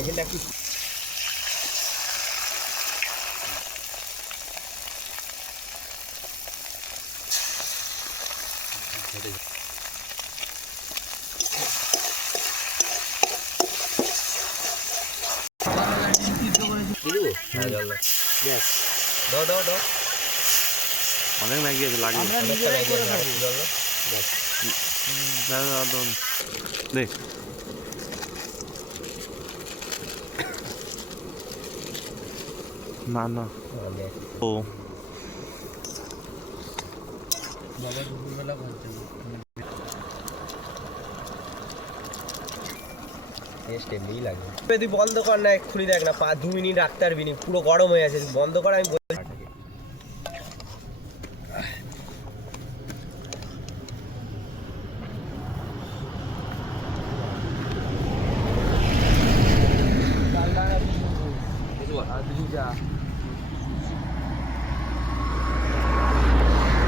এখানটা কি অনেক ম্যাগি আছে লাগে দেখ না না ও তুই বন্ধ কর না, এক্ষুনি দেখ না 2 মিনিট রাখতে পারবি নি, পুরো গরম হয়ে আছে, বন্ধ কর। আমি